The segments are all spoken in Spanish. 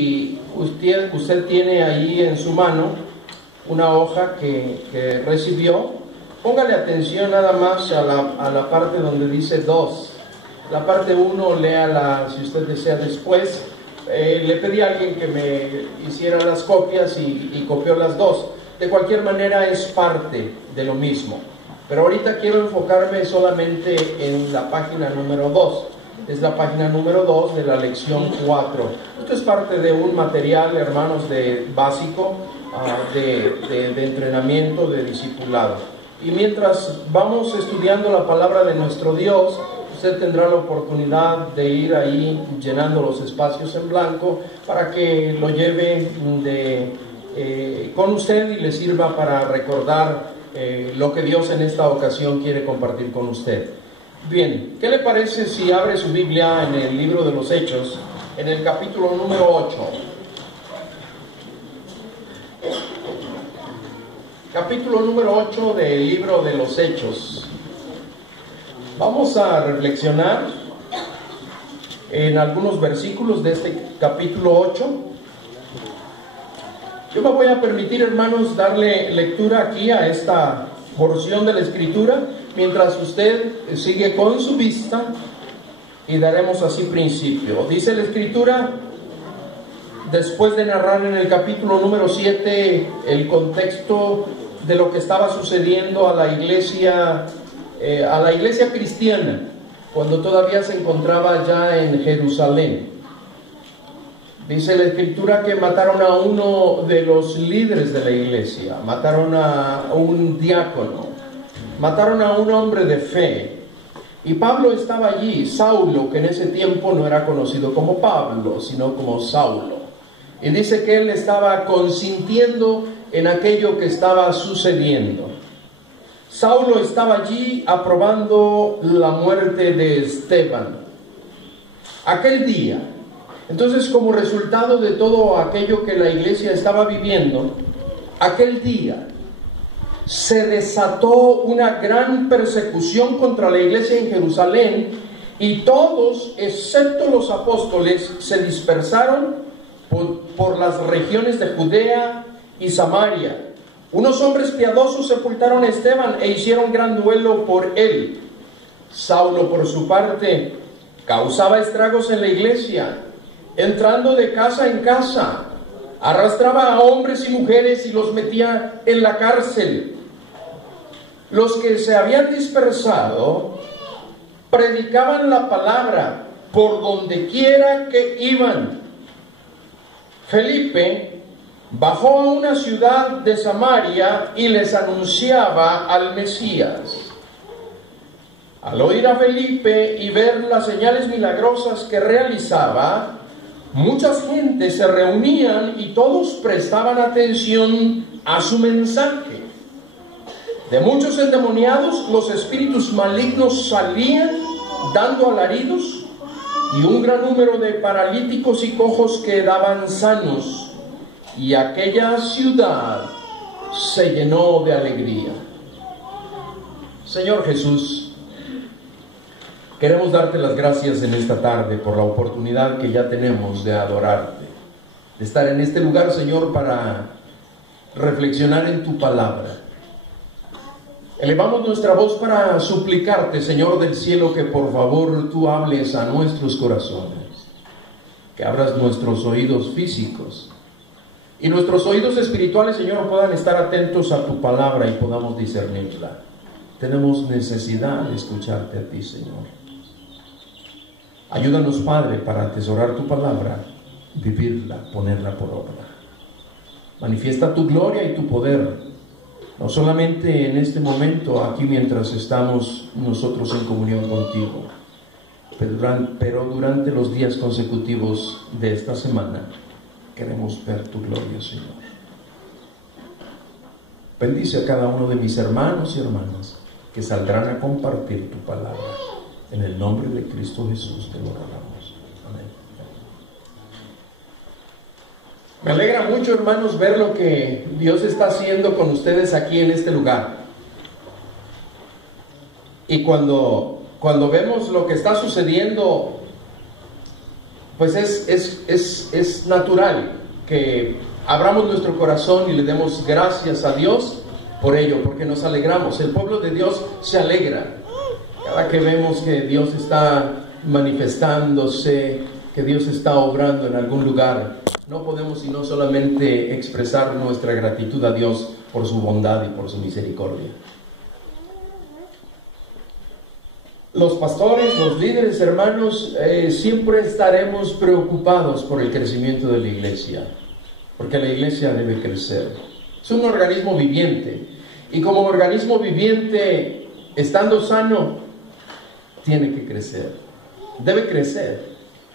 Y usted tiene ahí en su mano una hoja que recibió. Póngale atención nada más a la parte donde dice 2. La parte 1, léala si usted desea después. Le pedí a alguien que me hiciera las copias y copió las dos. De cualquier manera es parte de lo mismo. Pero ahorita quiero enfocarme solamente en la página número 2. Es la página número 2 de la lección 4. Esto es parte de un material, hermanos, básico de entrenamiento, de discipulado. Y mientras vamos estudiando la palabra de nuestro Dios, usted tendrá la oportunidad de ir ahí llenando los espacios en blanco para que lo lleve con usted y le sirva para recordar lo que Dios en esta ocasión quiere compartir con usted. Bien, ¿qué le parece si abre su Biblia en el libro de los Hechos, en el capítulo número 8? Capítulo número 8 del libro de los Hechos. Vamos a reflexionar en algunos versículos de este capítulo 8. Yo me voy a permitir, hermanos, darle lectura aquí a esta porción de la Escritura, mientras usted sigue con su vista, y daremos así principio. Dice la Escritura, después de narrar en el capítulo número 7 el contexto de lo que estaba sucediendo a la iglesia cristiana, cuando todavía se encontraba ya en Jerusalén. Dice la Escritura que mataron a uno de los líderes de la iglesia, mataron a un diácono, mataron a un hombre de fe. Y Pablo estaba allí, Saulo, que en ese tiempo no era conocido como Pablo, sino como Saulo. Y dice que él estaba consintiendo en aquello que estaba sucediendo. Saulo estaba allí aprobando la muerte de Esteban. Aquel día, entonces, como resultado de todo aquello que la iglesia estaba viviendo, aquel día se desató una gran persecución contra la iglesia en Jerusalén, y todos, excepto los apóstoles, se dispersaron por las regiones de Judea y Samaria. Unos hombres piadosos sepultaron a Esteban e hicieron gran duelo por él. Saulo, por su parte, causaba estragos en la iglesia, entrando de casa en casa, arrastraba a hombres y mujeres y los metía en la cárcel. Los que se habían dispersado predicaban la palabra por donde quiera que iban. Felipe bajó a una ciudad de Samaria y les anunciaba al Mesías. Al oír a Felipe y ver las señales milagrosas que realizaba, muchas gentes se reunían y todos prestaban atención a su mensaje. De muchos endemoniados los espíritus malignos salían dando alaridos, y un gran número de paralíticos y cojos quedaban sanos, y aquella ciudad se llenó de alegría. Señor Jesús, queremos darte las gracias en esta tarde por la oportunidad que ya tenemos de adorarte, de estar en este lugar, Señor, para reflexionar en tu palabra. Elevamos nuestra voz para suplicarte, Señor del cielo, que por favor tú hables a nuestros corazones, que abras nuestros oídos físicos y nuestros oídos espirituales, Señor, puedan estar atentos a tu palabra y podamos discernirla. Tenemos necesidad de escucharte a ti, Señor. Ayúdanos, Padre, para atesorar tu palabra, vivirla, ponerla por obra. Manifiesta tu gloria y tu poder, no solamente en momento, aquí mientras estamos nosotros en comunión contigo, pero durante los días consecutivos de esta semana, queremos ver tu gloria, Señor. Bendice a cada uno de mis hermanos y hermanas que saldrán a compartir tu palabra. En el nombre de Cristo Jesús te lo rogamos. Amén. Me alegra mucho, hermanos, ver lo que Dios está haciendo con ustedes aquí en este lugar. Y cuando vemos lo que está sucediendo pues es natural que abramos nuestro corazón y le demos gracias a Dios por ello, porque nos alegramos. El pueblo de Dios se alegra cada que vemos que Dios está manifestándose, que Dios está obrando en algún lugar. No podemos sino solamente expresar nuestra gratitud a Dios por su bondad y por su misericordia. Los pastores, los líderes, hermanos, siempre estaremos preocupados por el crecimiento de la iglesia, porque la iglesia debe crecer. Es un organismo viviente, y como organismo viviente, estando sano, tiene que crecer, debe crecer,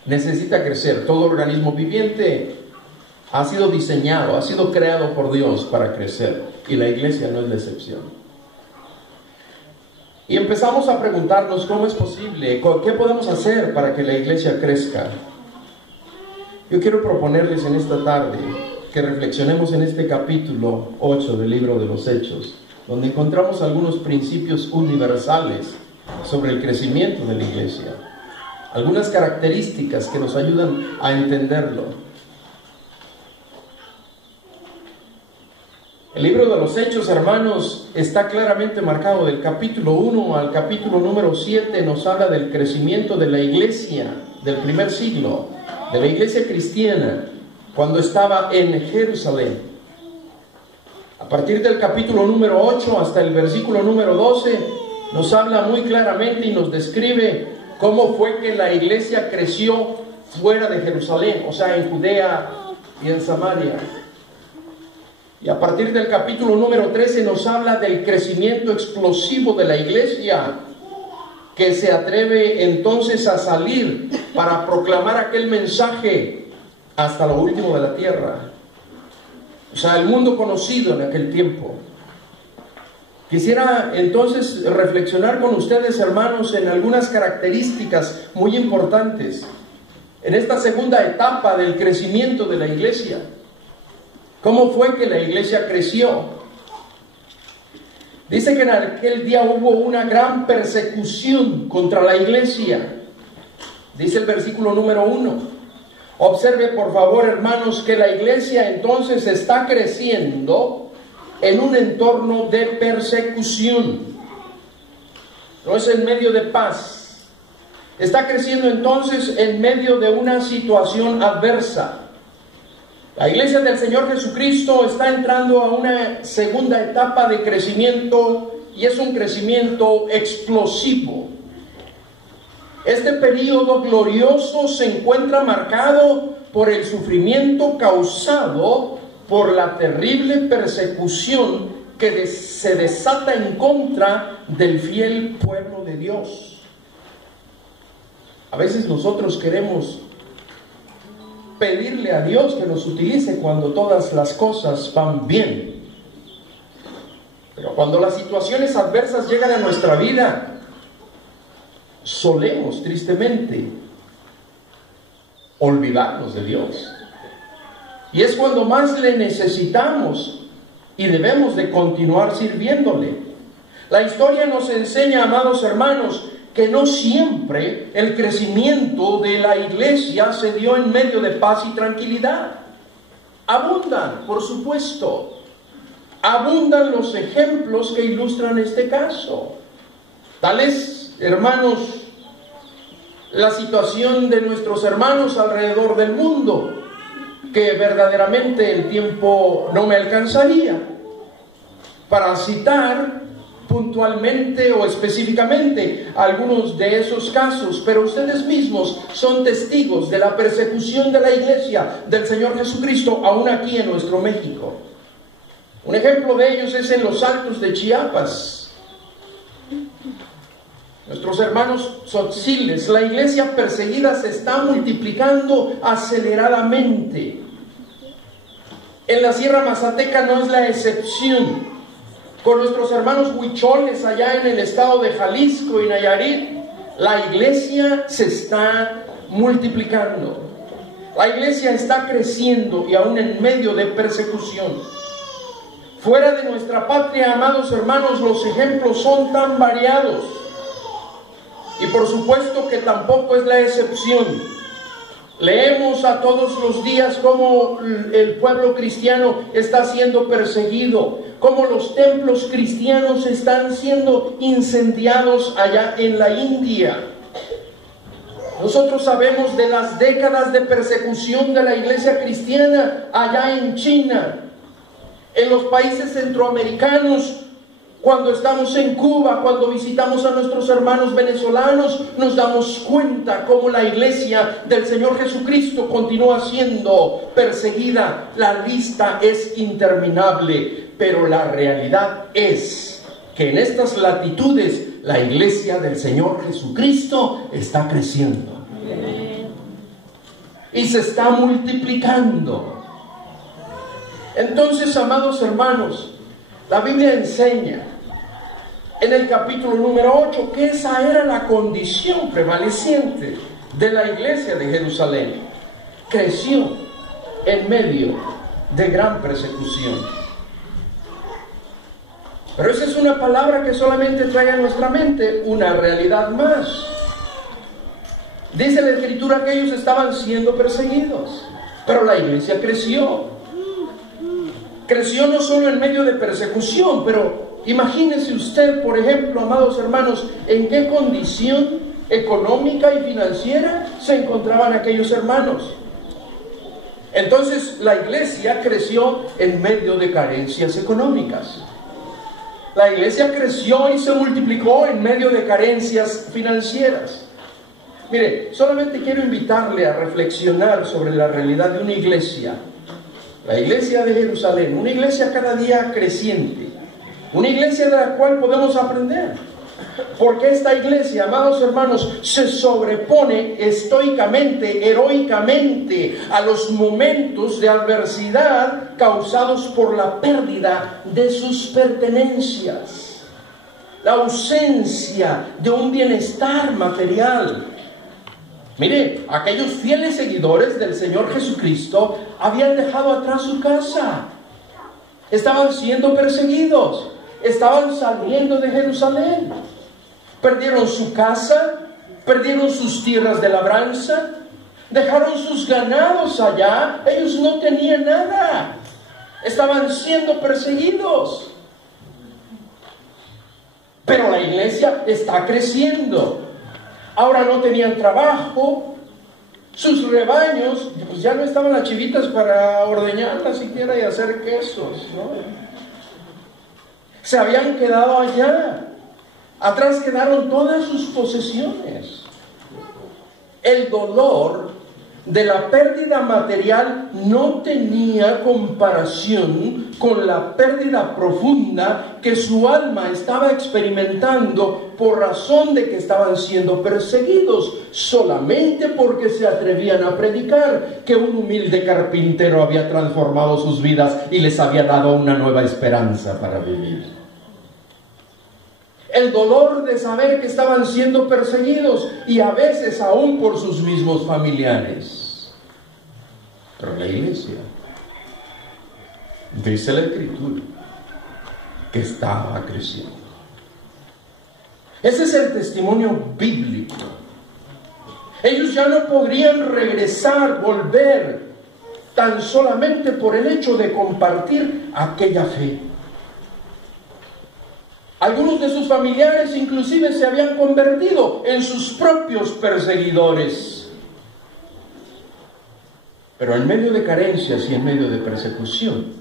necesita crecer. Todo organismo viviente ha sido diseñado, ha sido creado por Dios para crecer, y la iglesia no es la excepción. Y empezamos a preguntarnos cómo es posible, qué podemos hacer para que la iglesia crezca. Yo quiero proponerles en esta tarde que reflexionemos en este capítulo 8 del libro de los Hechos, donde encontramos algunos principios universales sobre el crecimiento de la iglesia, algunas características que nos ayudan a entenderlo. El libro de los Hechos, hermanos, está claramente marcado. Del capítulo 1 al capítulo número 7 nos habla del crecimiento de la iglesia del primer siglo, de la iglesia cristiana, cuando estaba en Jerusalén. A partir del capítulo número 8 hasta el versículo número 12, nos habla muy claramente y nos describe cómo fue que la iglesia creció fuera de Jerusalén, o sea, en Judea y en Samaria. Y a partir del capítulo número 13 nos habla del crecimiento explosivo de la iglesia, que se atreve entonces a salir para proclamar aquel mensaje hasta lo último de la tierra. O sea, el mundo conocido en aquel tiempo. Quisiera entonces reflexionar con ustedes, hermanos, en algunas características muy importantes en esta segunda etapa del crecimiento de la iglesia. ¿Cómo fue que la iglesia creció? Dice que en aquel día hubo una gran persecución contra la iglesia. Dice el versículo número 1. Observe por favor, hermanos, que la iglesia entonces está creciendo en un entorno de persecución. No es en medio de paz. Está creciendo entonces en medio de una situación adversa. La iglesia del Señor Jesucristo está entrando a una segunda etapa de crecimiento, y es un crecimiento explosivo. Este periodo glorioso se encuentra marcado por el sufrimiento causado por la terrible persecución que se desata en contra del fiel pueblo de Dios. A veces nosotros queremos pedirle a Dios que nos utilice cuando todas las cosas van bien, pero cuando las situaciones adversas llegan a nuestra vida, solemos tristemente olvidarnos de Dios, y es cuando más le necesitamos y debemos de continuar sirviéndole. La historia nos enseña, amados hermanos, que no siempre el crecimiento de la iglesia se dio en medio de paz y tranquilidad. Abundan, por supuesto, abundan los ejemplos que ilustran este caso. Tal es, hermanos, la situación de nuestros hermanos alrededor del mundo, que verdaderamente el tiempo no me alcanzaría para citar puntualmente o específicamente algunos de esos casos, pero ustedes mismos son testigos de la persecución de la iglesia del Señor Jesucristo, aún aquí en nuestro México. Un ejemplo de ellos es en los Altos de Chiapas. Nuestros hermanos tzotziles, la iglesia perseguida se está multiplicando aceleradamente. En la Sierra Mazateca no es la excepción. Con nuestros hermanos huicholes allá en el estado de Jalisco y Nayarit, la iglesia se está multiplicando. La iglesia está creciendo, y aún en medio de persecución. Fuera de nuestra patria, amados hermanos, los ejemplos son tan variados. Y por supuesto que tampoco es la excepción. Leemos a todos los días cómo el pueblo cristiano está siendo perseguido, cómo los templos cristianos están siendo incendiados allá en la India. Nosotros sabemos de las décadas de persecución de la iglesia cristiana allá en China, en los países centroamericanos. Cuando estamos en Cuba, cuando visitamos a nuestros hermanos venezolanos, nos damos cuenta cómo la iglesia del Señor Jesucristo continúa siendo perseguida. La lista es interminable, pero la realidad es que en estas latitudes la iglesia del Señor Jesucristo está creciendo y se está multiplicando. Entonces, amados hermanos, la Biblia enseña en el capítulo número 8 que esa era la condición prevaleciente de la iglesia de Jerusalén. Creció en medio de gran persecución. Pero esa es una palabra que solamente trae a nuestra mente una realidad más. Dice la Escritura que ellos estaban siendo perseguidos, pero la iglesia creció. Creció no solo en medio de persecución, pero imagínese usted, por ejemplo, amados hermanos, en qué condición económica y financiera se encontraban aquellos hermanos. Entonces, la iglesia creció en medio de carencias económicas. La iglesia creció y se multiplicó en medio de carencias financieras. Mire, solamente quiero invitarle a reflexionar sobre la realidad de una iglesia. La iglesia de Jerusalén, una iglesia cada día creciente, una iglesia de la cual podemos aprender. Porque esta iglesia, amados hermanos, se sobrepone estoicamente, heroicamente a los momentos de adversidad causados por la pérdida de sus pertenencias, la ausencia de un bienestar material. Mire, aquellos fieles seguidores del Señor Jesucristo habían dejado atrás su casa, estaban siendo perseguidos, estaban saliendo de Jerusalén, perdieron su casa, perdieron sus tierras de labranza, dejaron sus ganados allá, ellos no tenían nada, estaban siendo perseguidos. Pero la iglesia está creciendo. Ahora no tenían trabajo, sus rebaños, pues ya no estaban las chivitas para ordeñarlas siquiera y hacer quesos, ¿no? Se habían quedado allá, atrás quedaron todas sus posesiones. El dolor de la pérdida material no tenía comparación con la pérdida profunda que su alma estaba experimentando por razón de que estaban siendo perseguidos, solamente porque se atrevían a predicar que un humilde carpintero había transformado sus vidas y les había dado una nueva esperanza para vivir. El dolor de saber que estaban siendo perseguidos y a veces aún por sus mismos familiares. Pero la iglesia, dice la Escritura, que estaba creciendo. Ese es el testimonio bíblico. Ellos ya no podrían regresar, volver, tan solamente por el hecho de compartir aquella fe. Algunos de sus familiares inclusive se habían convertido en sus propios perseguidores. Pero en medio de carencias y en medio de persecución,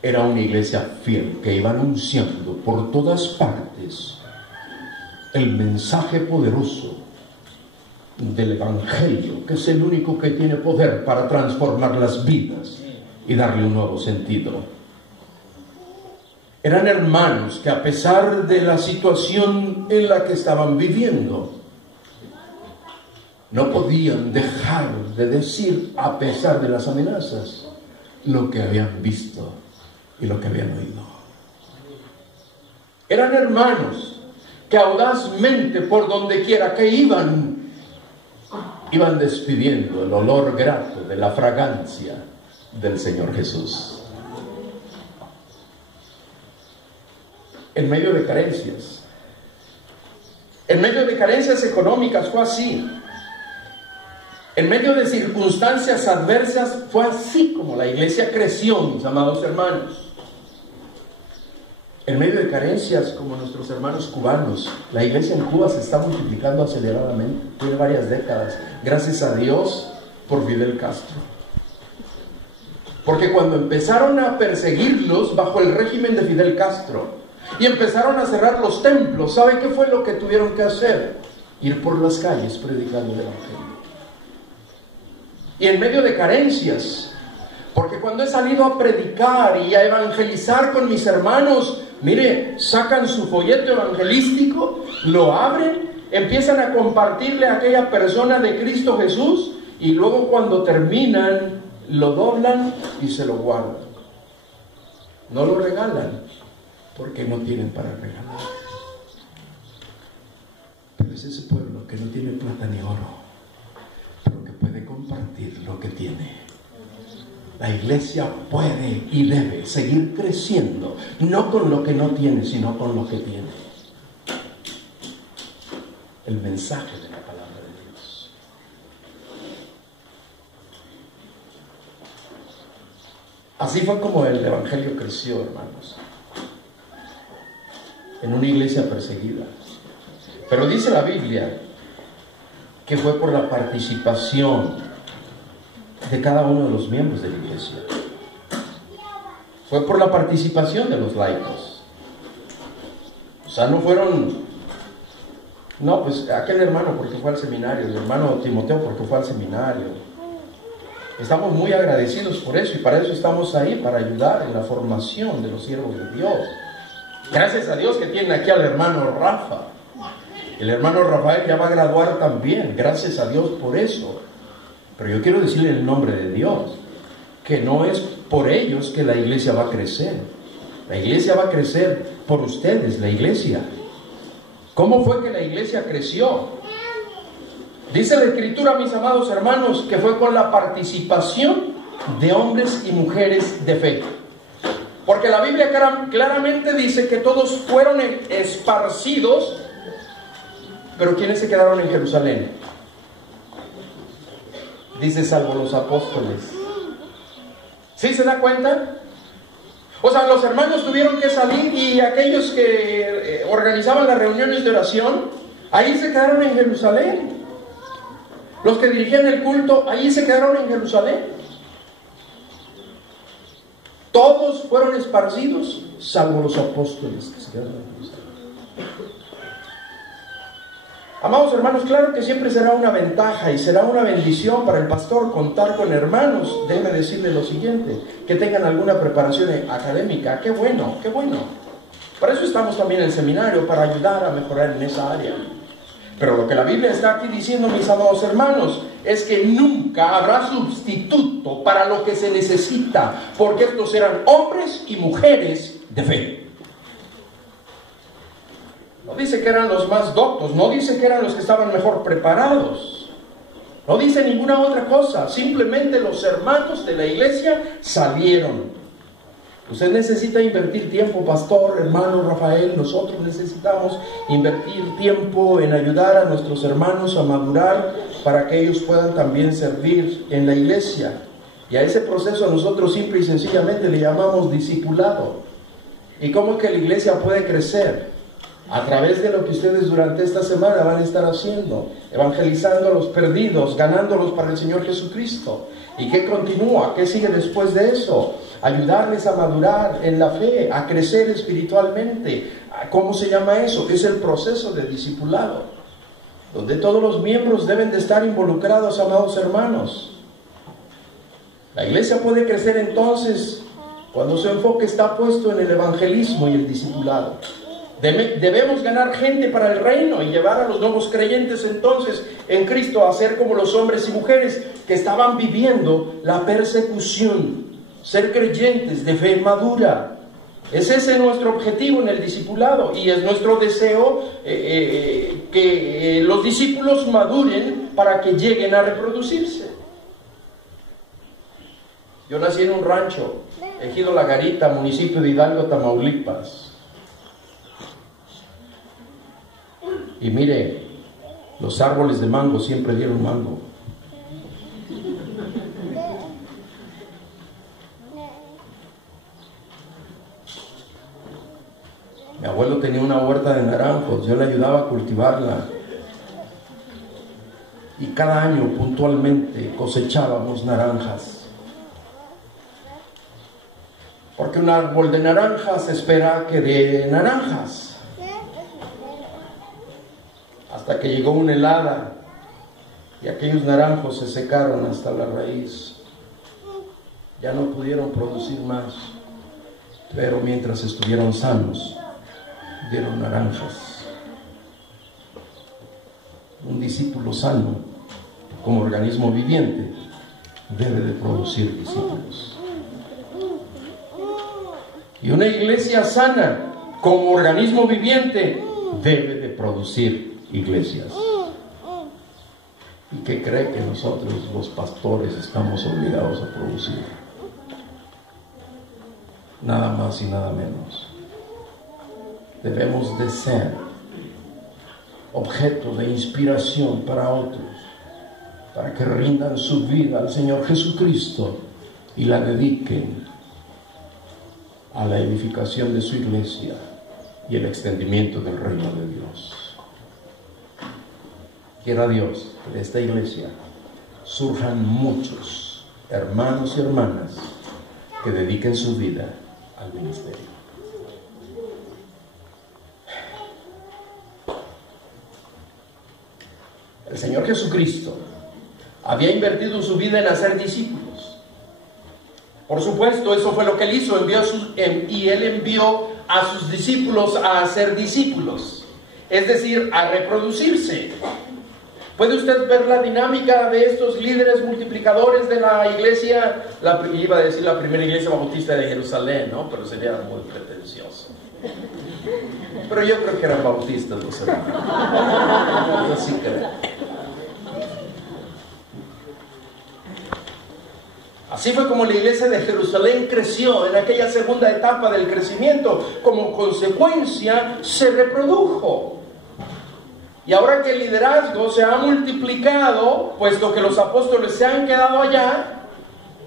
era una iglesia fiel que iba anunciando por todas partes el mensaje poderoso del Evangelio, que es el único que tiene poder para transformar las vidas y darle un nuevo sentido. Eran hermanos que, a pesar de la situación en la que estaban viviendo, no podían dejar de decir, a pesar de las amenazas, lo que habían visto y lo que habían oído. Eran hermanos que audazmente, por donde quiera que iban despidiendo el olor grato de la fragancia del Señor Jesús. En medio de carencias económicas fue así. En medio de circunstancias adversas, fue así como la iglesia creció, mis amados hermanos. En medio de carencias, como nuestros hermanos cubanos, la iglesia en Cuba se está multiplicando aceleradamente. Tiene varias décadas. Gracias a Dios por Fidel Castro. Porque cuando empezaron a perseguirlos bajo el régimen de Fidel Castro y empezaron a cerrar los templos, ¿sabe qué fue lo que tuvieron que hacer? Ir por las calles predicando el evangelio. Y en medio de carencias, porque cuando he salido a predicar y a evangelizar con mis hermanos, mire, sacan su folleto evangelístico, lo abren, empiezan a compartirle a aquella persona de Cristo Jesús, y luego cuando terminan, lo doblan y se lo guardan. No lo regalan, porque no tienen para regalar. Pero es ese pueblo que no tiene plata ni oro, pero que puede compartir lo que tiene. La iglesia puede y debe seguir creciendo, no con lo que no tiene, sino con lo que tiene. El mensaje de la palabra de Dios. Así fue como el evangelio creció, hermanos, en una iglesia perseguida. Pero dice la Biblia que fue por la participación de cada uno de los miembros de la iglesia. Fue por la participación de los laicos. O sea, no fueron, no, pues aquel hermano porque fue al seminario, el hermano Timoteo porque fue al seminario. Estamos muy agradecidos por eso, y para eso estamos ahí, para ayudar en la formación de los siervos de Dios. Gracias a Dios que tienen aquí al hermano Rafa. El hermano Rafael ya va a graduar también, gracias a Dios por eso. Pero yo quiero decirle en el nombre de Dios que no es por ellos que la iglesia va a crecer. La iglesia va a crecer por ustedes, la iglesia. ¿Cómo fue que la iglesia creció? Dice la Escritura, mis amados hermanos, que fue con la participación de hombres y mujeres de fe. Porque la Biblia claramente dice que todos fueron esparcidos, pero ¿quiénes se quedaron en Jerusalén? Dice, salvo los apóstoles. ¿Sí se da cuenta? O sea, los hermanos tuvieron que salir, y aquellos que organizaban las reuniones de oración, ahí se quedaron en Jerusalén. Los que dirigían el culto, ahí se quedaron en Jerusalén. Todos fueron esparcidos, salvo los apóstoles que se quedaron en Jerusalén. Amados hermanos, claro que siempre será una ventaja y será una bendición para el pastor contar con hermanos. Déjeme decirle lo siguiente, que tengan alguna preparación académica. ¡Qué bueno, qué bueno! Para eso estamos también en el seminario, para ayudar a mejorar en esa área. Pero lo que la Biblia está aquí diciendo, mis amados hermanos, es que nunca habrá sustituto para lo que se necesita, porque estos eran hombres y mujeres de fe. No dice que eran los más doctos, no dice que eran los que estaban mejor preparados, no dice ninguna otra cosa. Simplemente los hermanos de la iglesia salieron. Usted necesita invertir tiempo, pastor, hermano Rafael. Nosotros necesitamos invertir tiempo en ayudar a nuestros hermanos a madurar para que ellos puedan también servir en la iglesia. Y a ese proceso nosotros simple y sencillamente le llamamos discipulado. ¿Y cómo es que la iglesia puede crecer? A través de lo que ustedes durante esta semana van a estar haciendo, evangelizando a los perdidos, ganándolos para el Señor Jesucristo. ¿Y qué continúa? ¿Qué sigue después de eso? Ayudarles a madurar en la fe, a crecer espiritualmente. ¿Cómo se llama eso? Es el proceso de discipulado, donde todos los miembros deben de estar involucrados, amados hermanos. La iglesia puede crecer entonces cuando su enfoque está puesto en el evangelismo y el discipulado. Debemos ganar gente para el reino y llevar a los nuevos creyentes entonces en Cristo a ser como los hombres y mujeres que estaban viviendo la persecución, ser creyentes de fe madura. Es ese nuestro objetivo en el discipulado, y es nuestro deseo que los discípulos maduren para que lleguen a reproducirse. Yo nací en un rancho, Ejido La Garita, municipio de Hidalgo, Tamaulipas. Y mire, los árboles de mango siempre dieron mango. Mi abuelo tenía una huerta de naranjos, yo le ayudaba a cultivarla. Y cada año puntualmente cosechábamos naranjas. Porque un árbol de naranjas espera que dé naranjas. Hasta que llegó una helada y aquellos naranjos se secaron hasta la raíz. Ya no pudieron producir más, pero mientras estuvieron sanos, dieron naranjas. Un discípulo sano, como organismo viviente, debe de producir discípulos. Y una iglesia sana, como organismo viviente, debe de producir iglesias. ¿Y qué cree que nosotros, los pastores, estamos obligados a producir? Nada más y nada menos. Debemos de ser objeto de inspiración para otros, para que rindan su vida al Señor Jesucristo y la dediquen a la edificación de su iglesia y el extendimiento del reino de Dios. Quiera Dios que de esta iglesia surjan muchos hermanos y hermanas que dediquen su vida al ministerio. El Señor Jesucristo había invertido su vida en hacer discípulos. Por supuesto, eso fue lo que Él hizo, y Él envió a sus discípulos a hacer discípulos, es decir, a reproducirse. ¿Puede usted ver la dinámica de estos líderes multiplicadores de la iglesia? Iba a decir la primera iglesia bautista de Jerusalén, ¿no? Pero sería muy pretencioso. Pero yo creo que eran bautistas los hermanos. Yo sí creo. Así fue como la iglesia de Jerusalén creció en aquella segunda etapa del crecimiento. Como consecuencia, se reprodujo. Y ahora que el liderazgo se ha multiplicado, puesto que los apóstoles se han quedado allá,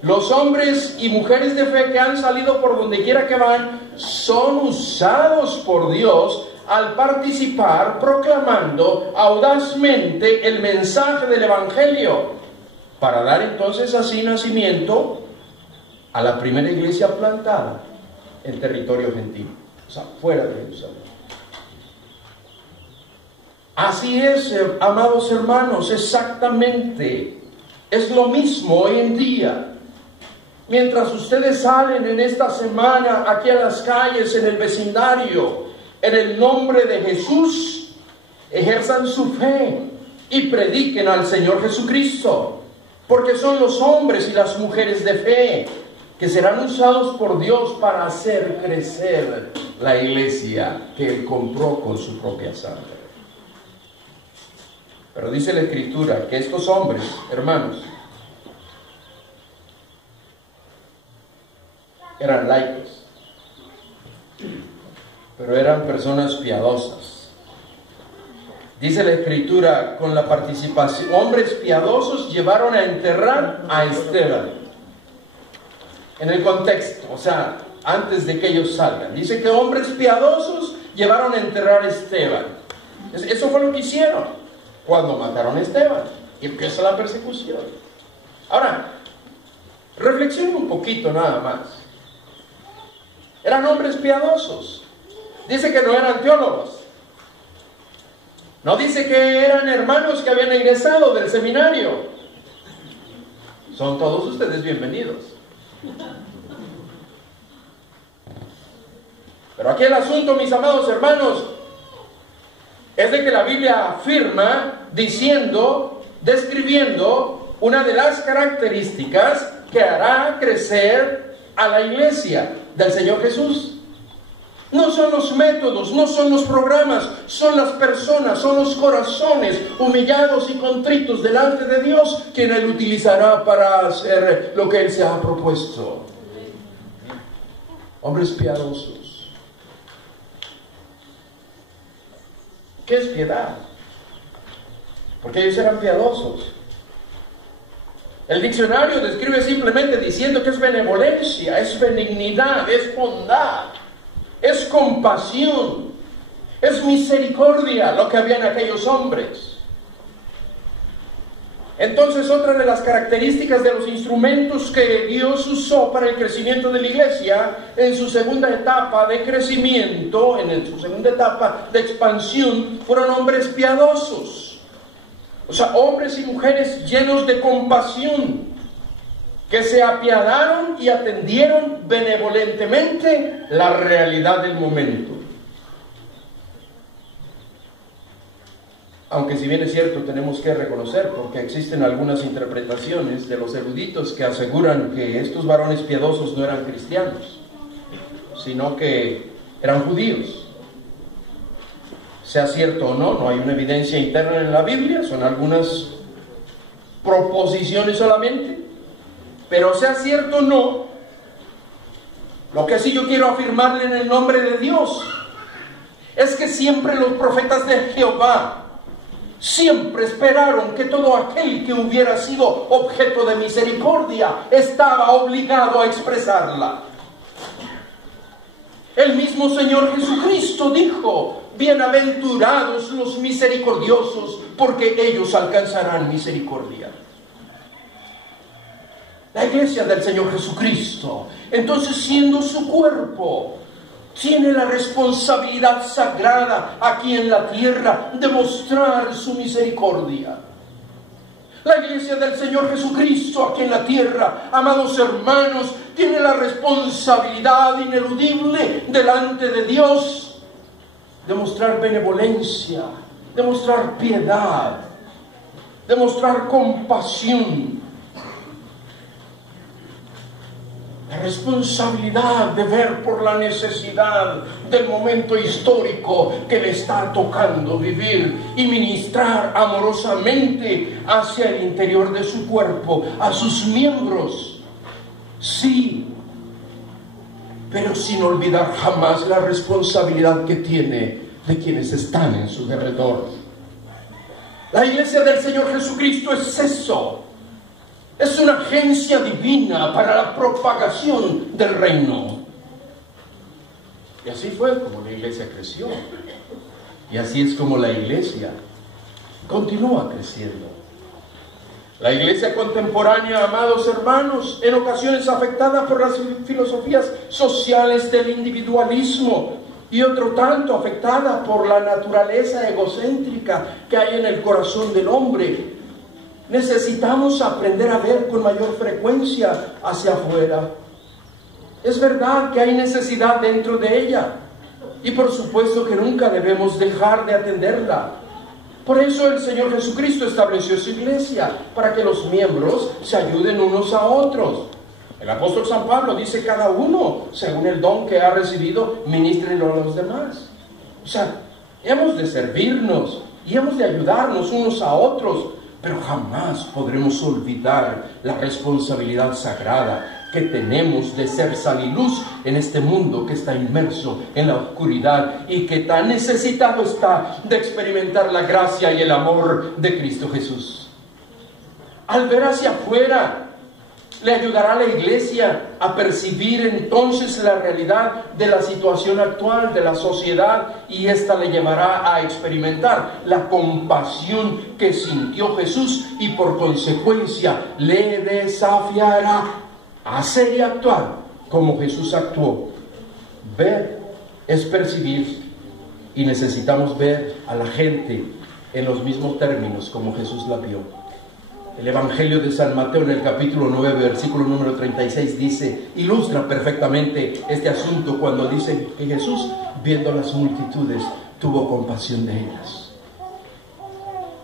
los hombres y mujeres de fe que han salido por donde quiera que van, son usados por Dios al participar, proclamando audazmente el mensaje del Evangelio, para dar entonces así nacimiento a la primera iglesia plantada en territorio gentil, o sea, fuera de Jerusalén. Así es, amados hermanos, exactamente. Es lo mismo hoy en día. Mientras ustedes salen en esta semana aquí a las calles, en el vecindario, en el nombre de Jesús, ejerzan su fe y prediquen al Señor Jesucristo, porque son los hombres y las mujeres de fe que serán usados por Dios para hacer crecer la iglesia que Él compró con su propia sangre. Pero dice la Escritura que estos hombres, hermanos, eran laicos, pero eran personas piadosas. Dice la Escritura, con la participación, hombres piadosos llevaron a enterrar a Esteban. En el contexto, o sea, antes de que ellos salgan. Dice que hombres piadosos llevaron a enterrar a Esteban. Eso fue lo que hicieron cuando mataron a Esteban, y empieza la persecución. Ahora, reflexionen un poquito nada más. Eran hombres piadosos. Dice que no eran teólogos. No dice que eran hermanos que habían egresado del seminario. Son todos ustedes bienvenidos. Pero aquí el asunto, mis amados hermanos, es de que la Biblia afirma diciendo, describiendo una de las características que hará crecer a la iglesia del Señor Jesús. No son los métodos, no son los programas, son las personas, son los corazones humillados y contritos delante de Dios, quien Él utilizará para hacer lo que Él se ha propuesto. Hombres piadosos. ¿Qué es piedad? Porque ellos eran piadosos. El diccionario describe simplemente diciendo que es benevolencia, es benignidad, es bondad. es compasión, es misericordia lo que había en aquellos hombres. Entonces, otra de las características de los instrumentos que Dios usó para el crecimiento de la iglesia en su segunda etapa de crecimiento, su segunda etapa de expansión, fueron hombres piadosos. O sea, hombres y mujeres llenos de compasión, que se apiadaron y atendieron benevolentemente la realidad del momento. Aunque si bien es cierto, tenemos que reconocer, porque existen algunas interpretaciones de los eruditos que aseguran que estos varones piadosos no eran cristianos, sino que eran judíos. Sea cierto o no, no hay una evidencia interna en la Biblia, son algunas proposiciones solamente, pero sea cierto o no, lo que sí yo quiero afirmarle en el nombre de Dios es que siempre los profetas de Jehová siempre esperaron que todo aquel que hubiera sido objeto de misericordia estaba obligado a expresarla. El mismo Señor Jesucristo dijo: bienaventurados los misericordiosos, porque ellos alcanzarán misericordia. La iglesia del Señor Jesucristo, entonces, siendo su cuerpo, tiene la responsabilidad sagrada aquí en la tierra de mostrar su misericordia. La iglesia del Señor Jesucristo aquí en la tierra, amados hermanos, tiene la responsabilidad ineludible delante de Dios de mostrar benevolencia, de mostrar piedad, de mostrar compasión. La responsabilidad de ver por la necesidad del momento histórico que le está tocando vivir y ministrar amorosamente hacia el interior de su cuerpo, a sus miembros. Sí, pero sin olvidar jamás la responsabilidad que tiene de quienes están en su derredor. La iglesia del Señor Jesucristo es eso. Es una agencia divina para la propagación del reino. Y así fue como la iglesia creció. Y así es como la iglesia continúa creciendo. La iglesia contemporánea, amados hermanos, en ocasiones afectada por las filosofías sociales del individualismo y otro tanto afectada por la naturaleza egocéntrica que hay en el corazón del hombre, necesitamos aprender a ver con mayor frecuencia hacia afuera. Es verdad que hay necesidad dentro de ella, y por supuesto que nunca debemos dejar de atenderla. Por eso el Señor Jesucristo estableció su iglesia, para que los miembros se ayuden unos a otros. El apóstol San Pablo dice: cada uno, según el don que ha recibido, ministrenlo a los demás. O sea, hemos de servirnos y hemos de ayudarnos unos a otros, pero jamás podremos olvidar la responsabilidad sagrada que tenemos de ser sal y luz en este mundo que está inmerso en la oscuridad y que tan necesitado está de experimentar la gracia y el amor de Cristo Jesús. Al ver hacia afuera, le ayudará a la iglesia a percibir entonces la realidad de la situación actual de la sociedad, y esta le llevará a experimentar la compasión que sintió Jesús, y por consecuencia le desafiará a hacer y actuar como Jesús actuó. Ver es percibir, y necesitamos ver a la gente en los mismos términos como Jesús la vio. El Evangelio de San Mateo, en el capítulo 9, versículo número 36, ilustra perfectamente este asunto cuando dice que Jesús, viendo las multitudes, tuvo compasión de ellas.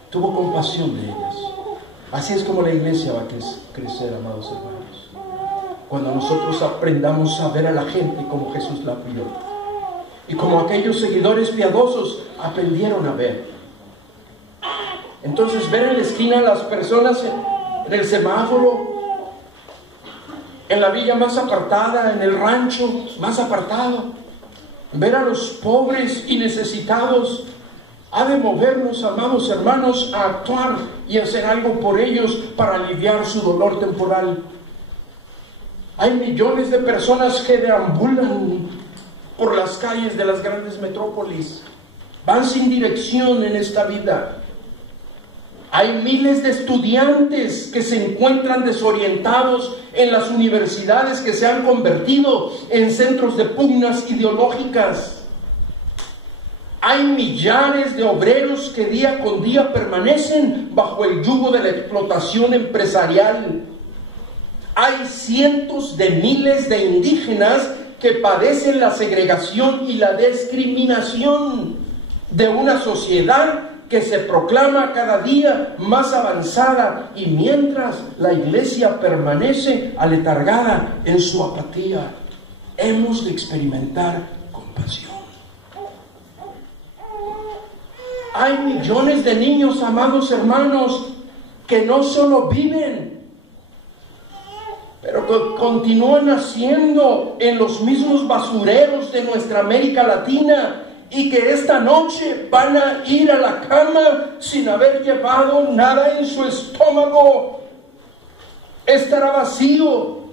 Tuvo compasión de ellas. Así es como la iglesia va a crecer, amados hermanos. Cuando nosotros aprendamos a ver a la gente como Jesús la vio, y como aquellos seguidores piadosos aprendieron a ver. Entonces, ver en la esquina a las personas en el semáforo, en la villa más apartada, en el rancho más apartado, ver a los pobres y necesitados, ha de movernos, amados hermanos, a actuar y hacer algo por ellos para aliviar su dolor temporal. Hay millones de personas que deambulan por las calles de las grandes metrópolis. Van sin dirección en esta vida. Hay miles de estudiantes que se encuentran desorientados en las universidades que se han convertido en centros de pugnas ideológicas. Hay millares de obreros que día con día permanecen bajo el yugo de la explotación empresarial. Hay cientos de miles de indígenas que padecen la segregación y la discriminación de una sociedad que se proclama cada día más avanzada, y mientras la iglesia permanece aletargada en su apatía. Hemos de experimentar compasión. Hay millones de niños, amados hermanos, que no solo viven, pero que continúan naciendo en los mismos basureros de nuestra América Latina, y que esta noche van a ir a la cama sin haber llevado nada en su estómago. Estará vacío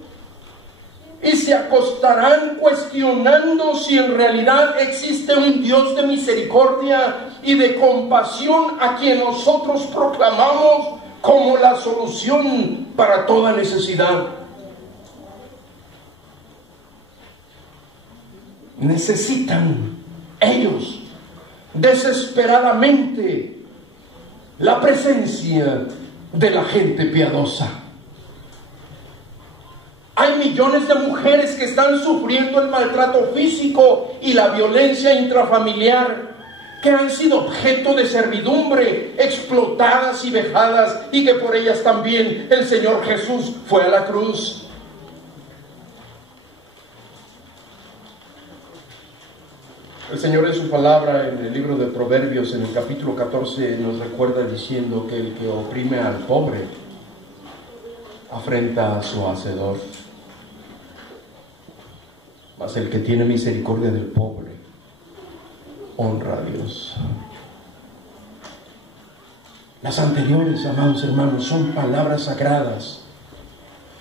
y se acostarán cuestionando si en realidad existe un Dios de misericordia y de compasión a quien nosotros proclamamos como la solución para toda necesidad. Necesitan ellos desesperadamente la presencia de la gente piadosa. Hay millones de mujeres que están sufriendo el maltrato físico y la violencia intrafamiliar, que han sido objeto de servidumbre, explotadas y vejadas, y que por ellas también el Señor Jesús fue a la cruz. El Señor en su palabra, en el libro de Proverbios, en el capítulo 14, nos recuerda diciendo que el que oprime al pobre afrenta a su hacedor, mas el que tiene misericordia del pobre honra a Dios. Las anteriores, amados hermanos, son palabras sagradas.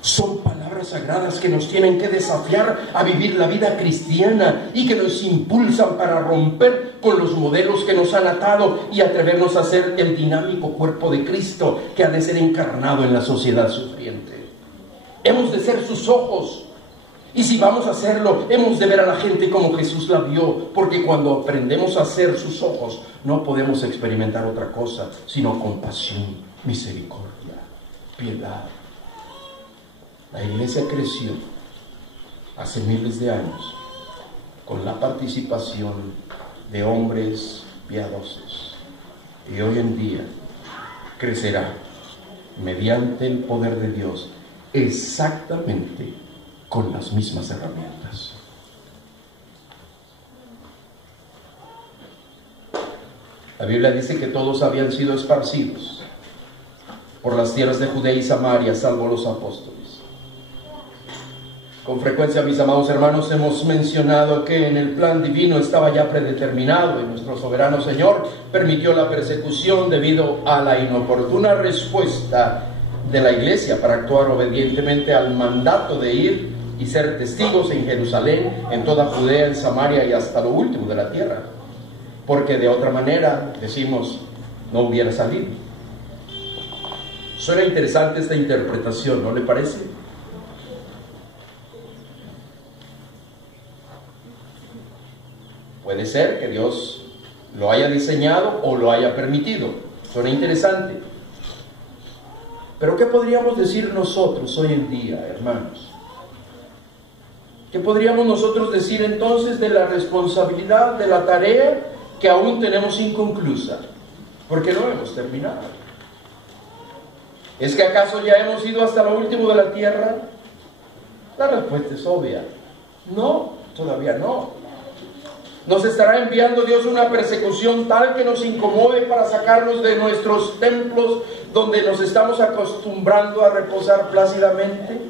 Son palabras sagradas que nos tienen que desafiar a vivir la vida cristiana y que nos impulsan para romper con los modelos que nos han atado y atrevernos a ser el dinámico cuerpo de Cristo que ha de ser encarnado en la sociedad sufriente. Hemos de ser sus ojos, y si vamos a hacerlo, hemos de ver a la gente como Jesús la vio, porque cuando aprendemos a ser sus ojos, no podemos experimentar otra cosa sino compasión, misericordia, piedad. La iglesia creció hace miles de años con la participación de hombres piadosos, y hoy en día crecerá mediante el poder de Dios exactamente con las mismas herramientas. La Biblia dice que todos habían sido esparcidos por las tierras de Judea y Samaria, salvo los apóstoles. Con frecuencia, mis amados hermanos, hemos mencionado que en el plan divino estaba ya predeterminado, y nuestro soberano Señor permitió la persecución debido a la inoportuna respuesta de la iglesia para actuar obedientemente al mandato de ir y ser testigos en Jerusalén, en toda Judea, en Samaria y hasta lo último de la tierra, porque de otra manera, decimos, no hubiera salido. Suena interesante esta interpretación, ¿no le parece? Puede ser que Dios lo haya diseñado o lo haya permitido. Suena interesante. Pero ¿qué podríamos decir nosotros hoy en día, hermanos? ¿Qué podríamos nosotros decir entonces de la responsabilidad, de la tarea que aún tenemos inconclusa? Porque no hemos terminado. ¿Es que acaso ya hemos ido hasta lo último de la tierra? La respuesta es obvia. No, todavía no. ¿Nos estará enviando Dios una persecución tal que nos incomode para sacarnos de nuestros templos donde nos estamos acostumbrando a reposar plácidamente?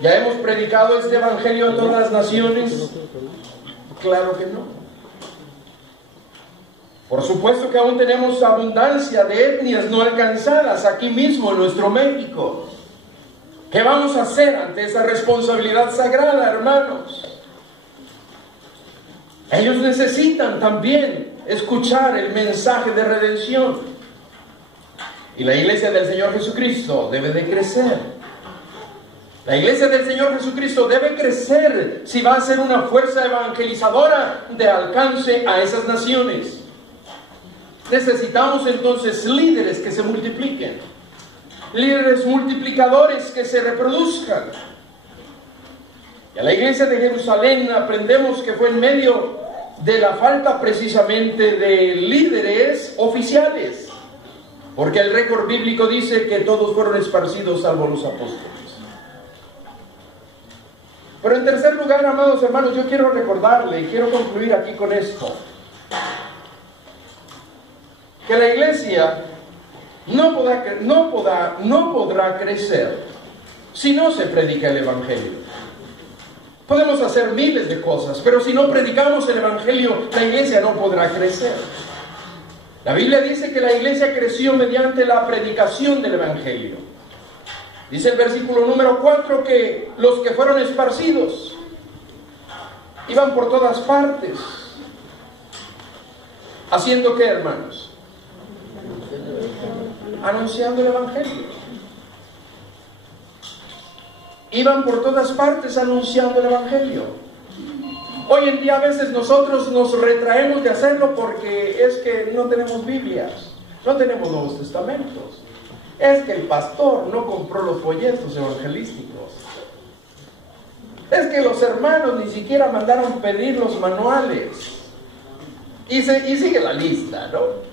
¿Ya hemos predicado este evangelio a todas las naciones? Claro que no. Por supuesto que aún tenemos abundancia de etnias no alcanzadas aquí mismo en nuestro México. ¿Qué vamos a hacer ante esa responsabilidad sagrada, hermanos? Ellos necesitan también escuchar el mensaje de redención. Y la iglesia del Señor Jesucristo debe de crecer. La iglesia del Señor Jesucristo debe crecer si va a ser una fuerza evangelizadora de alcance a esas naciones. Necesitamos entonces líderes que se multipliquen, líderes multiplicadores que se reproduzcan. Y a la iglesia de Jerusalén aprendemos que fue en medio de la falta precisamente de líderes oficiales, porque el récord bíblico dice que todos fueron esparcidos salvo los apóstoles. Pero en tercer lugar, amados hermanos, yo quiero recordarle y quiero concluir aquí con esto, que la iglesia no podrá crecer si no se predica el evangelio. Podemos hacer miles de cosas, pero si no predicamos el evangelio, la iglesia no podrá crecer. La Biblia dice que la iglesia creció mediante la predicación del evangelio. Dice el versículo número 4 que los que fueron esparcidos iban por todas partes. ¿Haciendo qué, hermanos? Anunciando el evangelio. Iban por todas partes anunciando el evangelio. Hoy en día a veces nosotros nos retraemos de hacerlo porque es que no tenemos Biblias, no tenemos Nuevos Testamentos. Es que el pastor no compró los folletos evangelísticos. Es que los hermanos ni siquiera mandaron pedir los manuales. Y sigue la lista, ¿no?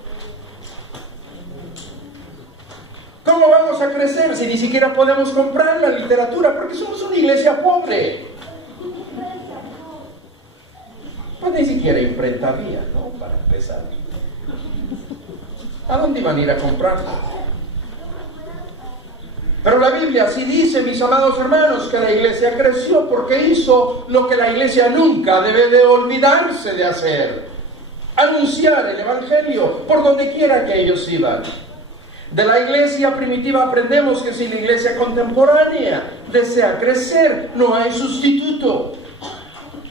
¿Cómo vamos a crecer si ni siquiera podemos comprar la literatura? Porque somos una iglesia pobre. Pues ni siquiera imprenta había, ¿no? Para empezar. ¿A dónde iban a ir a comprarla? Pero la Biblia sí dice, mis amados hermanos, que la iglesia creció porque hizo lo que la iglesia nunca debe de olvidarse de hacer: anunciar el evangelio por donde quiera que ellos iban. De la iglesia primitiva aprendemos que si la iglesia contemporánea desea crecer, no hay sustituto.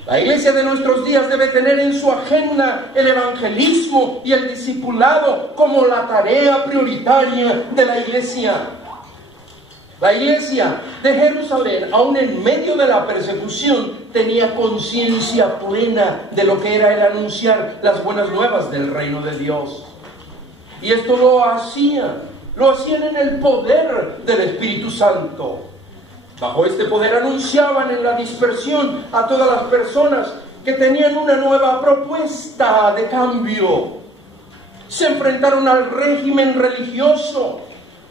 La iglesia de nuestros días debe tener en su agenda el evangelismo y el discipulado como la tarea prioritaria de la iglesia. La iglesia de Jerusalén, aún en medio de la persecución, tenía conciencia plena de lo que era el anunciar las buenas nuevas del reino de Dios. Y esto lo hacían en el poder del Espíritu Santo. Bajo este poder anunciaban en la dispersión a todas las personas que tenían una nueva propuesta de cambio. Se enfrentaron al régimen religioso,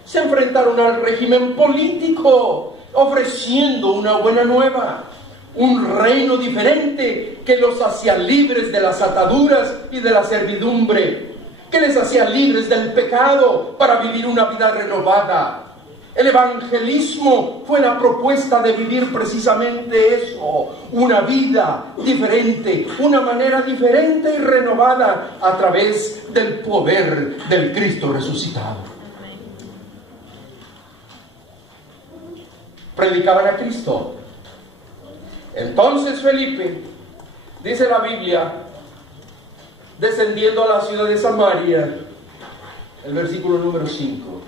se enfrentaron al régimen político, ofreciendo una buena nueva, un reino diferente que los hacía libres de las ataduras y de la servidumbre, que les hacía libres del pecado para vivir una vida renovada. El evangelismo fue la propuesta de vivir precisamente eso, una vida diferente, una manera diferente y renovada a través del poder del Cristo resucitado. Predicaban a Cristo. Entonces Felipe, dice la Biblia, descendiendo a la ciudad de Samaria, el versículo número 5,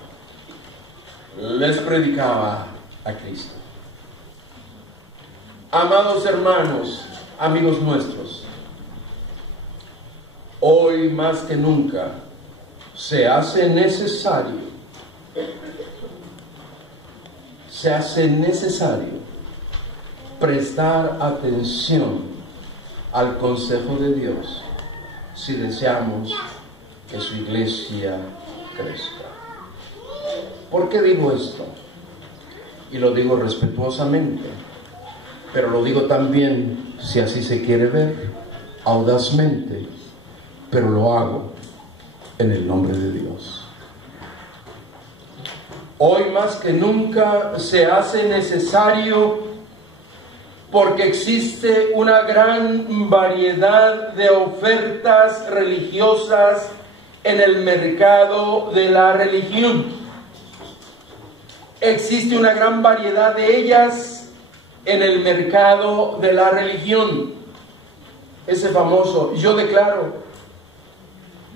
les predicaba a Cristo. Amados hermanos, amigos nuestros, hoy más que nunca se hace necesario prestar atención al consejo de Dios si deseamos que su iglesia crezca. ¿Por qué digo esto? Y lo digo respetuosamente, pero lo digo también, si así se quiere ver, audazmente, pero lo hago en el nombre de Dios. Hoy más que nunca se hace necesario, porque existe una gran variedad de ofertas religiosas en el mercado de la religión. Existe una gran variedad de ellas en el mercado de la religión. ese famoso yo declaro,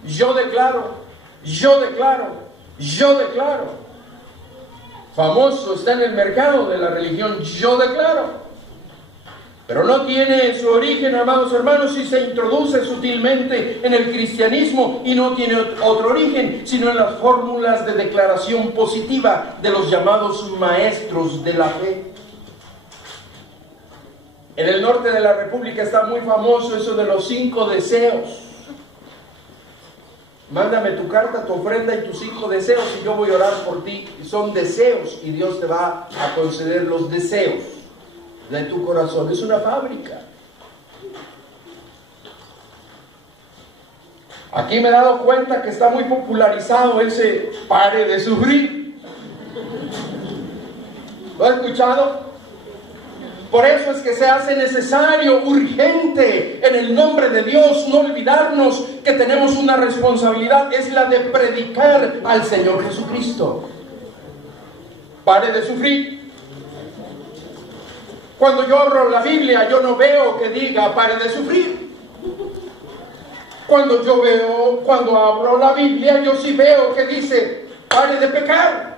yo declaro, yo declaro, yo declaro. Famoso está en el mercado de la religión, yo declaro. Pero no tiene su origen, amados hermanos, y se introduce sutilmente en el cristianismo y no tiene otro origen, sino en las fórmulas de declaración positiva de los llamados maestros de la fe. En el norte de la República está muy famoso eso de los 5 deseos. Mándame tu carta, tu ofrenda y tus 5 deseos y yo voy a orar por ti. Son deseos y Dios te va a conceder los deseos de tu corazón. Es una fábrica. Aquí me he dado cuenta que está muy popularizado ese pare de sufrir. ¿Lo has escuchado? Por eso es que se hace necesario, urgente, en el nombre de Dios, no olvidarnos que tenemos una responsabilidad, es la de predicar al Señor Jesucristo. Pare de sufrir. Cuando yo abro la Biblia, yo no veo que diga pare de sufrir. Cuando abro la Biblia, yo sí veo que dice pare de pecar.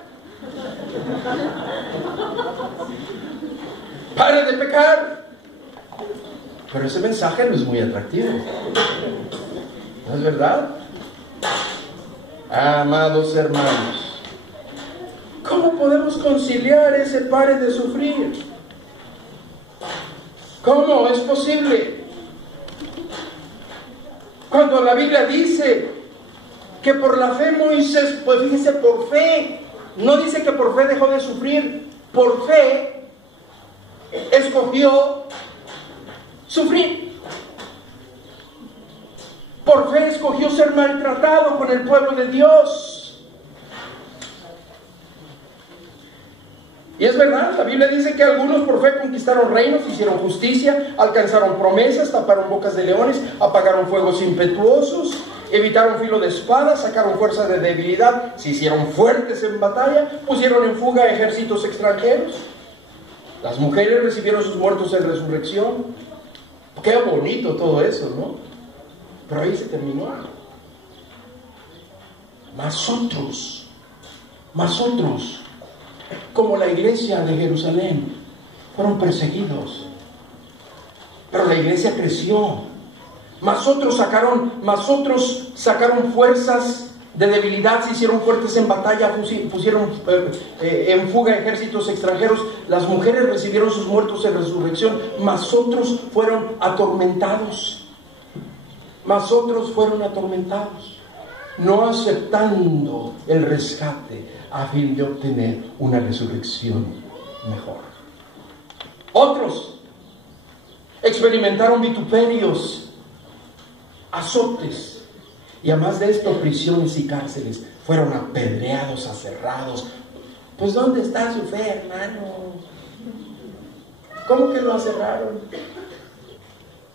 Pare de pecar. Pero ese mensaje no es muy atractivo. ¿No es verdad? Amados hermanos, ¿cómo podemos conciliar ese pare de sufrir? ¿Cómo es posible? Cuando la Biblia dice que por la fe Moisés, pues fíjese, por fe, no dice que por fe dejó de sufrir, por fe escogió sufrir. Por fe escogió ser maltratado con el pueblo de Dios. Y es verdad, la Biblia dice que algunos por fe conquistaron reinos, hicieron justicia, alcanzaron promesas, taparon bocas de leones, apagaron fuegos impetuosos, evitaron filo de espada, sacaron fuerza de debilidad, se hicieron fuertes en batalla, pusieron en fuga ejércitos extranjeros. Las mujeres recibieron sus muertos en resurrección. Qué bonito todo eso, ¿no? Pero ahí se terminó. Más otros, como la iglesia de Jerusalén, fueron perseguidos. Pero la iglesia creció. Más otros sacaron fuerzas de debilidad, se hicieron fuertes en batalla, pusieron en fuga ejércitos extranjeros. Las mujeres recibieron sus muertos en resurrección. Más otros fueron atormentados. No aceptando el rescate a fin de obtener una resurrección mejor. Otros experimentaron vituperios, azotes, y además de esto, prisiones y cárceles. Fueron apedreados, aserrados. Pues ¿dónde está su fe, hermano? ¿Cómo que lo aserraron?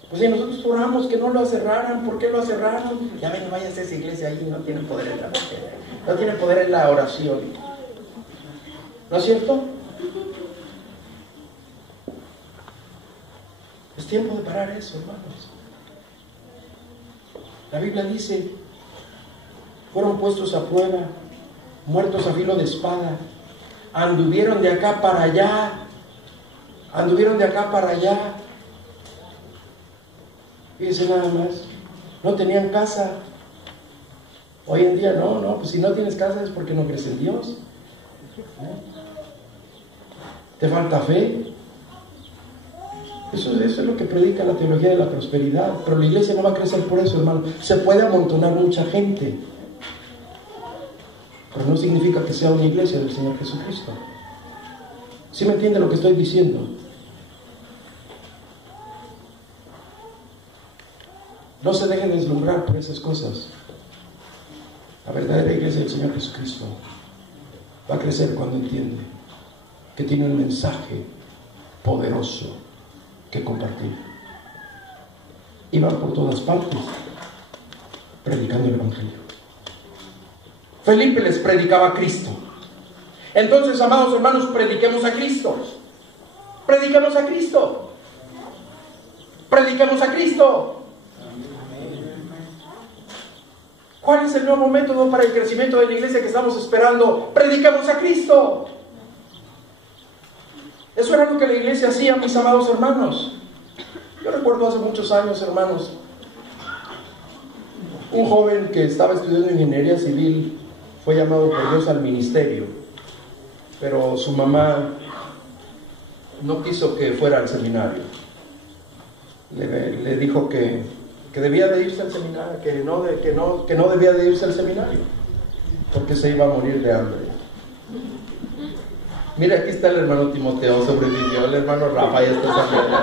Pues si nosotros oramos que no lo aserraran, ¿por qué lo aserraron? Ya ven, no vayas a esa iglesia ahí, no tienen poder en la fe, no tienen poder en la oración. ¿No es cierto? Es tiempo de parar eso, hermanos. La Biblia dice, fueron puestos a prueba, muertos a filo de espada, anduvieron de acá para allá, fíjense nada más, no tenían casa. Hoy en día no, pues si no tienes casa es porque no crees en Dios, ¿no? Te falta fe. Eso es lo que predica la teología de la prosperidad. Pero la iglesia no va a crecer por eso, hermano. Se puede amontonar mucha gente, pero no significa que sea una iglesia del Señor Jesucristo. ¿Sí me entiende lo que estoy diciendo? No se deje deslumbrar por esas cosas. La verdadera iglesia del Señor Jesucristo va a crecer cuando entiende que tiene un mensaje poderoso que compartir. Iban por todas partes predicando el Evangelio. Felipe les predicaba a Cristo. Entonces, amados hermanos, prediquemos a Cristo. Prediquemos a Cristo. Prediquemos a Cristo. ¿Cuál es el nuevo método para el crecimiento de la iglesia que estamos esperando? Prediquemos a Cristo. Eso era lo que la iglesia hacía, mis amados hermanos. Yo recuerdo hace muchos años, hermanos, un joven que estaba estudiando ingeniería civil fue llamado por Dios al ministerio, pero su mamá no quiso que fuera al seminario. Le dijo que debía de irse al seminario, que no debía de irse al seminario, porque se iba a morir de hambre. Mira, aquí está el hermano Timoteo, sobrevivió, el hermano Rafa ya está saliendo.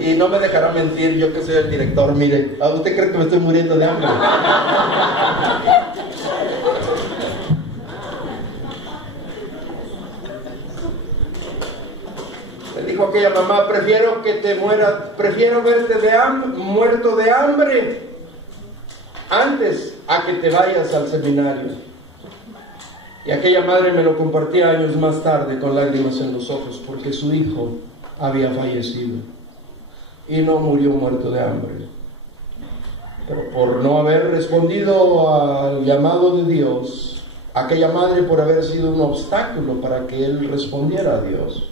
Y no me dejará mentir, yo que soy el director, mire, ¿usted cree que me estoy muriendo de hambre? Le dijo aquella mamá, prefiero que te mueras, prefiero verte muerto de hambre antes a que te vayas al seminario. Y aquella madre me lo compartía años más tarde con lágrimas en los ojos, porque su hijo había fallecido y no murió muerto de hambre, pero por no haber respondido al llamado de Dios, aquella madre por haber sido un obstáculo para que él respondiera a Dios,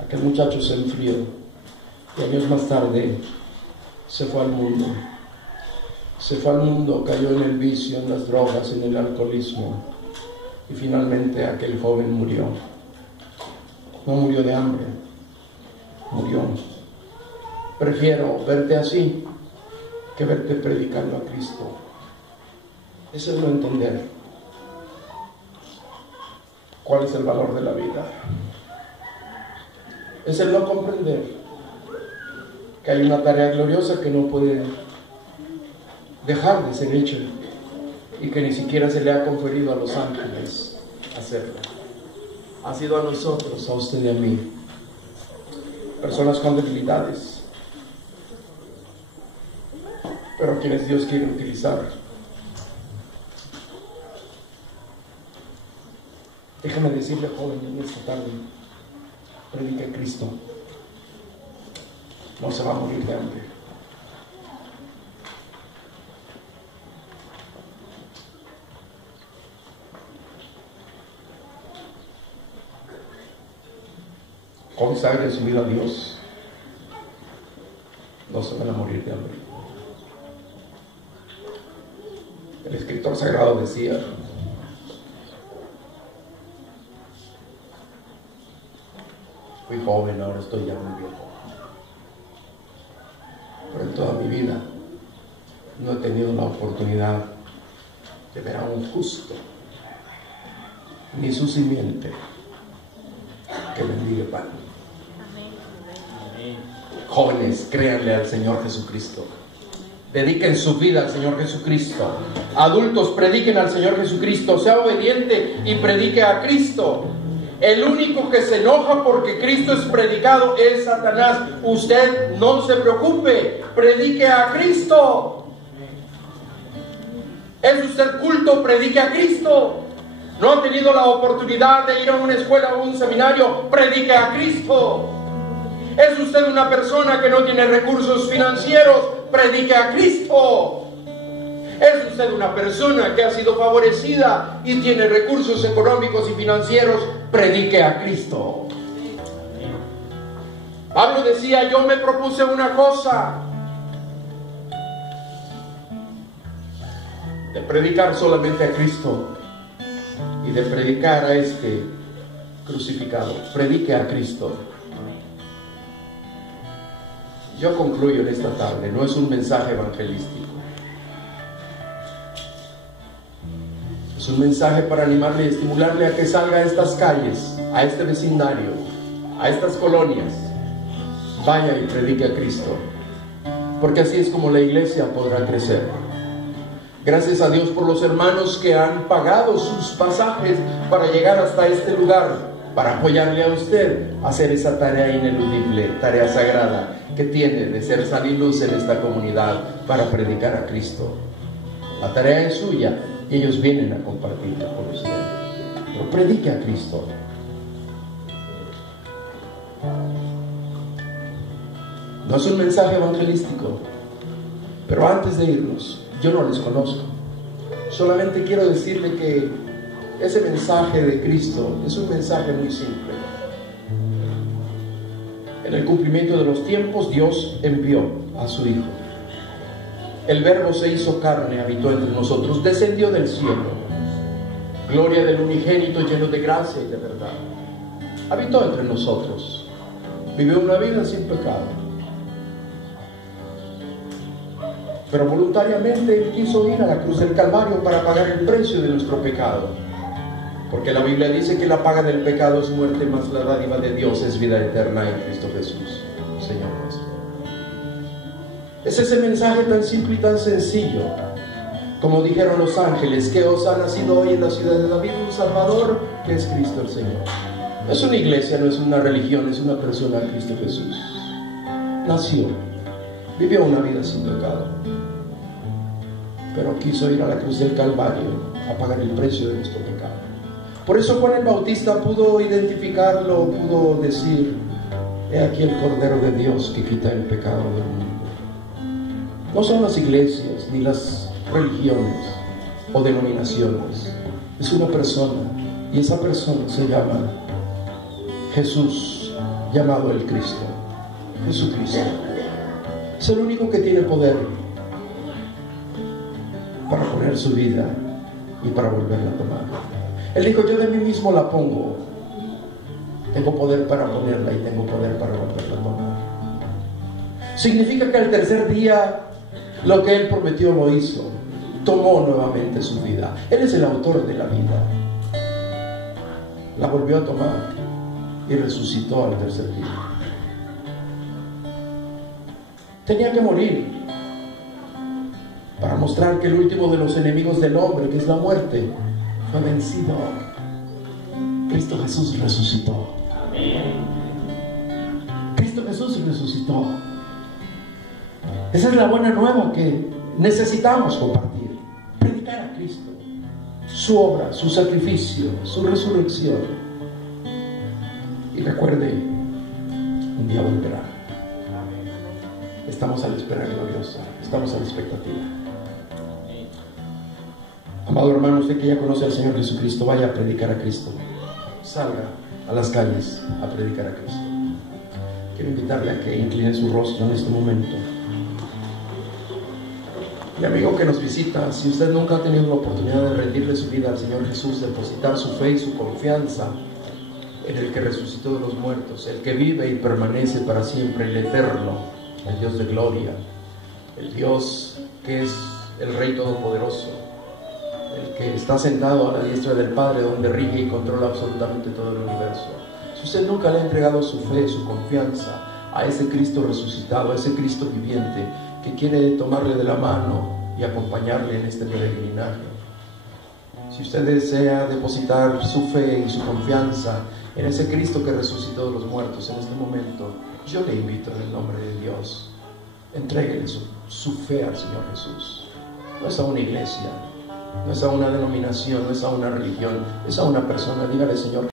aquel muchacho se enfrió y años más tarde se fue al mundo. Se fue al mundo, cayó en el vicio, en las drogas, en el alcoholismo. Y finalmente aquel joven murió. No murió de hambre, murió. Prefiero verte así que verte predicando a Cristo. Eso es no entender cuál es el valor de la vida. Es el no comprender que hay una tarea gloriosa que no puede dejar de ser hecha y que ni siquiera se le ha conferido a los ángeles hacerlo. Ha sido a nosotros, a usted y a mí, personas con debilidades, pero quienes Dios quiere utilizar. Déjame decirle, joven, en esta tarde, predique a Cristo. No se va a morir de hambre. Consagre su vida a Dios, no se van a morir de hambre. El escritor sagrado decía: fui joven, ahora estoy ya muy viejo, pero en toda mi vida no he tenido la oportunidad de ver a un justo ni su simiente que bendiga pan. Jóvenes, créanle al Señor Jesucristo. Dediquen su vida al Señor Jesucristo. Adultos, prediquen al Señor Jesucristo. Sea obediente y predique a Cristo. El único que se enoja porque Cristo es predicado es Satanás. Usted no se preocupe, predique a Cristo. ¿Es usted culto? Predique a Cristo. ¿No ha tenido la oportunidad de ir a una escuela o un seminario? Predique a Cristo. ¿Es usted una persona que no tiene recursos financieros? Predique a Cristo. ¿Es usted una persona que ha sido favorecida y tiene recursos económicos y financieros? Predique a Cristo. Pablo decía: yo me propuse una cosa, de predicar solamente a Cristo y de predicar a este crucificado. Predique a Cristo. Yo concluyo en esta tarde, no es un mensaje evangelístico, es un mensaje para animarle y estimularle a que salga a estas calles, a este vecindario, a estas colonias, vaya y predique a Cristo, porque así es como la iglesia podrá crecer. Gracias a Dios por los hermanos que han pagado sus pasajes para llegar hasta este lugar, para apoyarle a usted a hacer esa tarea ineludible, tarea sagrada que tiene de ser sal y luz en esta comunidad para predicar a Cristo. La tarea es suya y ellos vienen a compartirla con usted. Pero predique a Cristo. No es un mensaje evangelístico, Pero antes de irnos, yo no les conozco. Solamente quiero decirle que ese mensaje de Cristo es un mensaje muy simple. En el cumplimiento de los tiempos, Dios envió a su Hijo. El Verbo se hizo carne, habitó entre nosotros, descendió del cielo. Gloria del unigénito lleno de gracia y de verdad. Habitó entre nosotros. Vivió una vida sin pecado. Pero voluntariamente Él quiso ir a la cruz del Calvario para pagar el precio de nuestro pecado. Porque la Biblia dice que la paga del pecado es muerte, mas la dádiva de Dios es vida eterna en Cristo Jesús, Señor nuestro. Es ese mensaje tan simple y tan sencillo. Como dijeron los ángeles, que os ha nacido hoy en la ciudad de David un Salvador, que es Cristo el Señor. No es una iglesia, no es una religión, es una persona, Cristo Jesús. Nació, vivió una vida sin pecado, pero quiso ir a la cruz del Calvario a pagar el precio de nuestro pecado. Por eso Juan el Bautista pudo identificarlo, pudo decir: he aquí el Cordero de Dios que quita el pecado del mundo. No son las iglesias ni las religiones o denominaciones, es una persona, y esa persona se llama Jesús, llamado el Cristo, Jesucristo. Es el único que tiene poder para poner su vida y para volverla a tomar. Él dijo: yo de mí mismo la pongo, tengo poder para ponerla y tengo poder para volverla a tomar. Significa que al tercer día lo que Él prometió lo hizo, tomó nuevamente su vida. Él es el autor de la vida, la volvió a tomar y resucitó al tercer día. Tenía que morir para mostrar que el último de los enemigos del hombre, que es la muerte, fue vencido. Cristo Jesús resucitó. Cristo Jesús resucitó. Esa es la buena nueva que necesitamos compartir. Predicar a Cristo, su obra, su sacrificio, su resurrección. Y recuerde, un día volverá. Estamos a la espera gloriosa, estamos a la expectativa. Amado hermano, usted que ya conoce al Señor Jesucristo, vaya a predicar a Cristo. Salga a las calles a predicar a Cristo. Quiero invitarle a que incline su rostro en este momento. Y amigo que nos visita, si usted nunca ha tenido la oportunidad de rendirle su vida al Señor Jesús, de depositar su fe y su confianza en el que resucitó de los muertos, el que vive y permanece para siempre, el eterno, el Dios de gloria, el Dios que es el Rey Todopoderoso, el que está sentado a la diestra del Padre, donde rige y controla absolutamente todo el universo. Si usted nunca le ha entregado su fe, su confianza a ese Cristo resucitado, a ese Cristo viviente, que quiere tomarle de la mano y acompañarle en este peregrinaje, si usted desea depositar su fe y su confianza en ese Cristo que resucitó de los muertos en este momento, yo le invito en el nombre de Dios, entréguele su fe al Señor Jesús. No es a una iglesia, no es a una denominación, no es a una religión, es a una persona. Dígale: Señor